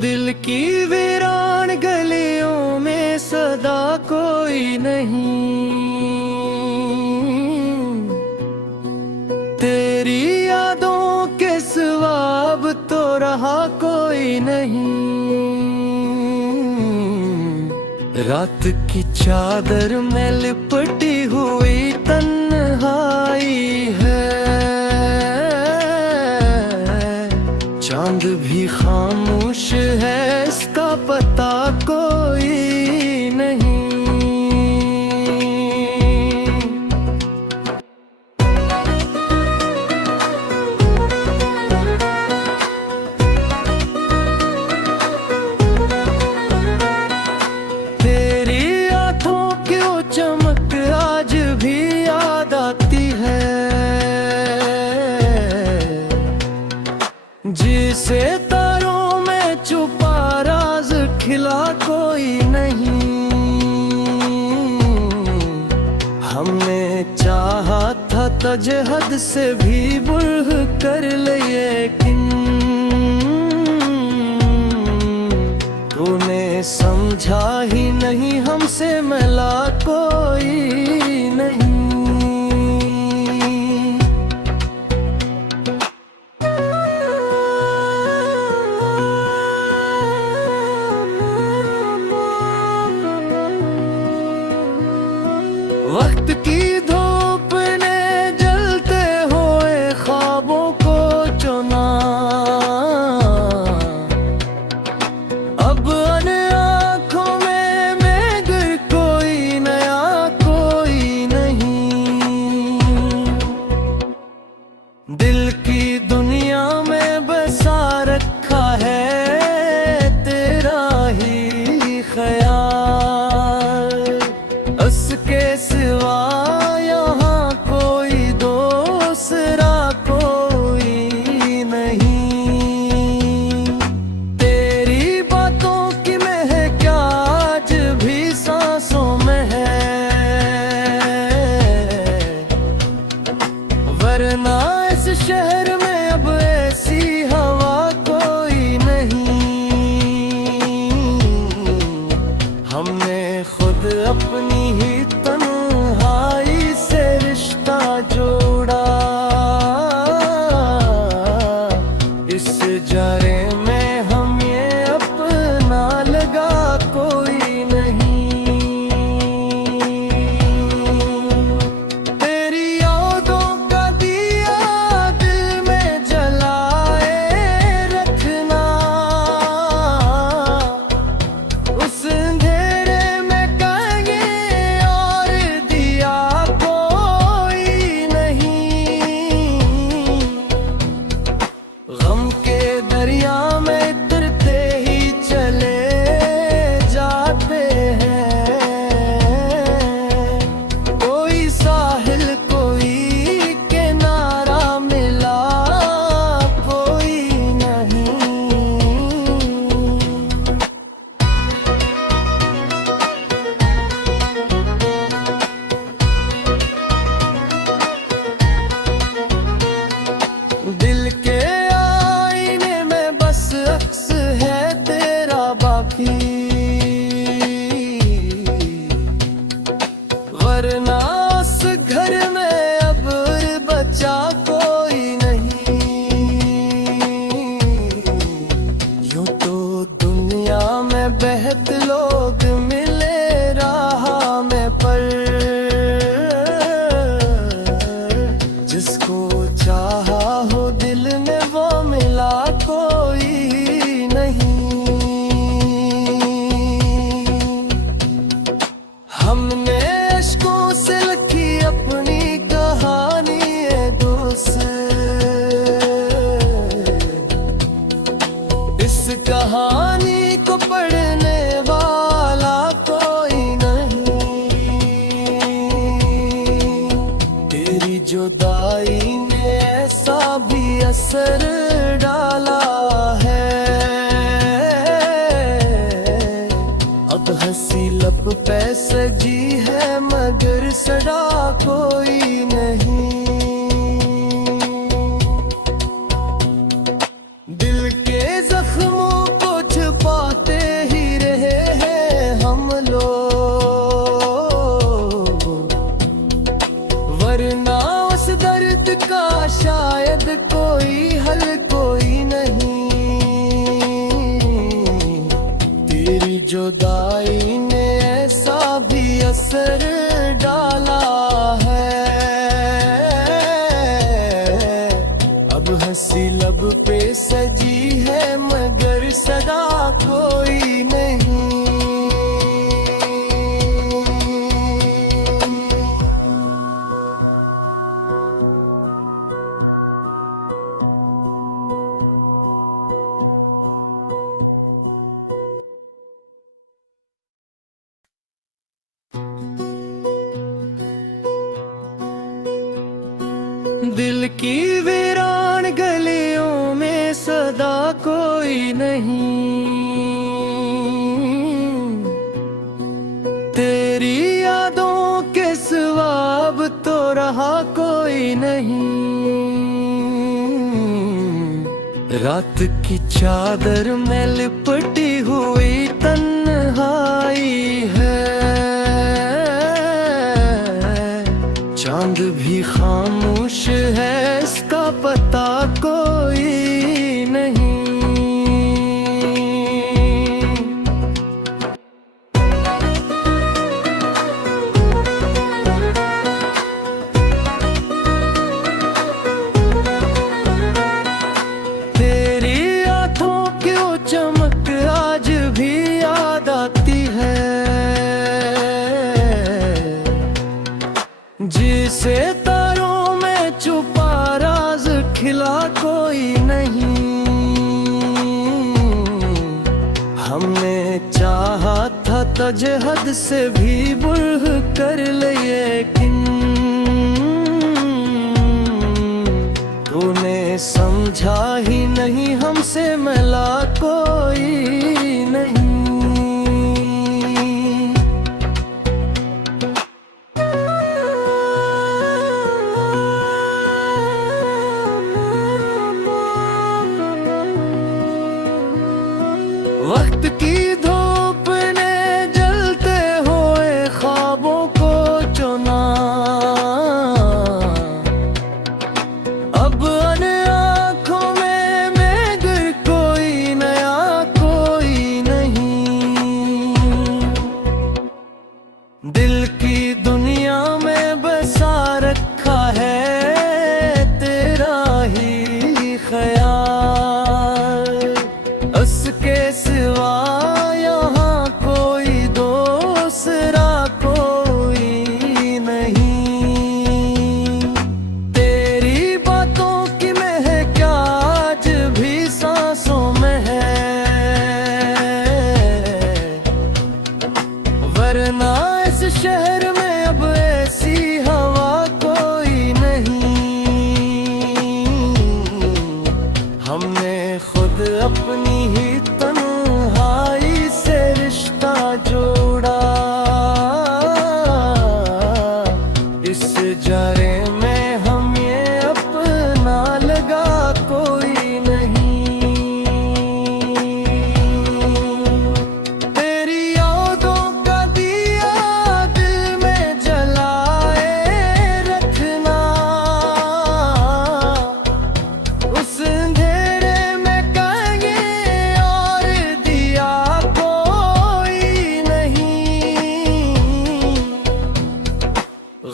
दिल की वीरान गलियों में सदा कोई नहीं, तेरी यादों के सिवा अब तो रहा कोई नहीं। रात की चादर में लिपटी हुई तन्हाई है, चांद भी खामोश है, इसका पता कोई नहीं। तेरी आंखों की वो चमक आज भी याद आती है, जिसे तारों में छुपा राज खिला कोई नहीं। हमने चाहा था तुझे हद से भी बढ़ कर, लेकिन तूने समझा ही नहीं, हमसे मिला कोई नहीं। वक्त की धूप ने जलते हुए ख्वाबों को चुना, अब अन आँखों में मेघ कोई नया कोई नहीं। दिल की दुनिया में बसा रखा है तेरा ही ख्याल, उसके सिवा यहाँ कोई दूसरा कोई नहीं। तेरी बातों की महक आज भी सांसों में है, वरना इस शहर में अब ऐसी हवा कोई नहीं। हमने खुद अपनी ही तन्हाई से रिश्ता जोड़ा, इस जारे में हम ये अपना लगा कोई नहीं। तेरी यादों का दिया दिल में जलाए रखना, उस अंधेरे में कहेंगे और दिया कोई नहीं। गम के दरिया में उतरते ही चले जाते हैं, कोई साहिल कोई किनारा मिला कोई नहीं। दिल के आईने में बस अक्स है तेरा बाकी, वरना उस घर में अब बचा कोई नहीं। यूं तो दुनिया में बेहद लोग मिले राह में, पर जिसको चाहा हो दिल ने वो मिला कोई नहीं। हमने अश्कों से लिखी अपनी कहानी है दोस्त, इस कहानी को पढ़ने वाला कोई नहीं। तेरी जुदाई ने ऐसा भी असर डाला है, अब हंसी लब पे सजी है मगर सड़ा कोई नहीं। दिल के जख्मों को छुपा का शायद कोई हल कोई नहीं। तेरी जुदाई ने ऐसा भी असर डाला है, अब हंसी लब पे सजी है मगर सदा कोई नहीं। दिल की वीरान गलियों में सदा कोई नहीं। तेरी यादों के सिवा अब तो रहा कोई नहीं। रात की चादर में लिपटी हुई तन्हाई है, चांद भी खामोश है, इसका पता कोई नहीं। तेरी आंखों की वो चमक आज भी याद आती है, जिसे तारों में छुपा राज खिला कोई नहीं। हमने चाहा था तुझे हद से भी बुढ़ कर ले, लेकिन तूने समझा ही नहीं, हमसे मिला कोई नहीं। वक्त की धूप ने जलते हुए ख्वाबों को चुना, अब अन आँखों में मेघर कोई नया कोई नहीं। दिल की दुनिया में बसा रखा है तेरा ही ख्याल, उसके सिवा यहाँ कोई दूसरा कोई नहीं। तेरी बातों की महक आज भी सांसों में है, वरना इस शहर में अब ऐसी हवा कोई नहीं। हमने खुद अपनी ही तन्हाई से रिश्ता जोड़ा, इस जारे में हम ये अपना लगा कोई नहीं। तेरी यादों का दिया दिल में जलाए रखना, उस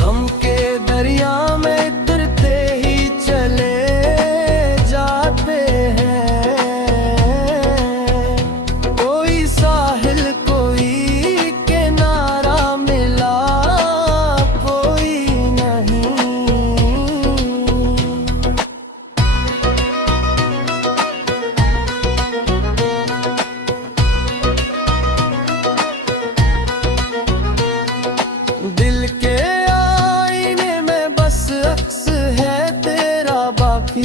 गम के दरिया में उतरते ही चले जाते हैं, कोई साहिल कोई किनारा मिला कोई नहीं। दिल के अक्स है तेरा बाकी,